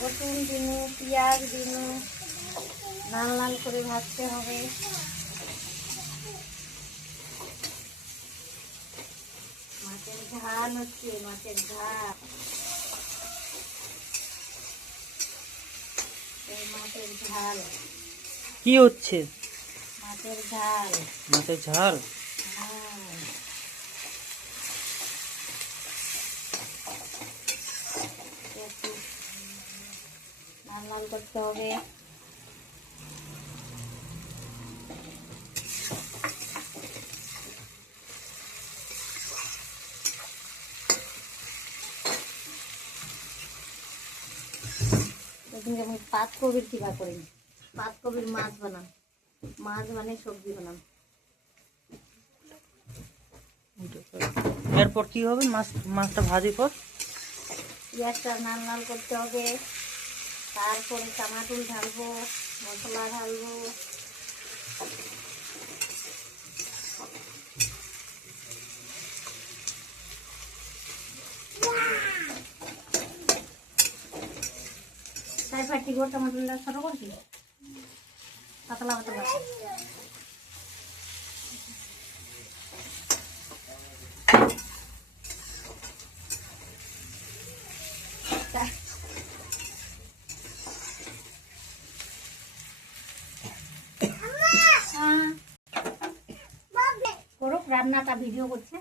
রসুন দিনু, পেঁয়াজ দিনু, লাল লাল করে ভাজতে হবে। মাছের ঝাল হচ্ছে, মাছের ঝাল, এই মাছের ঝাল। কি হচ্ছে? মাছের ঝাল। মাছের ঝাল? হ্যাঁ, একটু লাল লাল করতে হবে। যেমন পাতকপির কিবা করি, পাতকপির মাছ বানান, মাছ বানিয়ে সবজি বানান। এরপর কি হবে? মাছটা ভাজি পর পেঁয়াজটা লাল লাল করতে হবে, তারপরে টমাটো ঢালবো, মশলা ঢালবো। তাই ফাটি গো টমাটোটা ছোট করছি, পাতলা পাতলা। করুক রান্নাটা, ভিডিও করছে।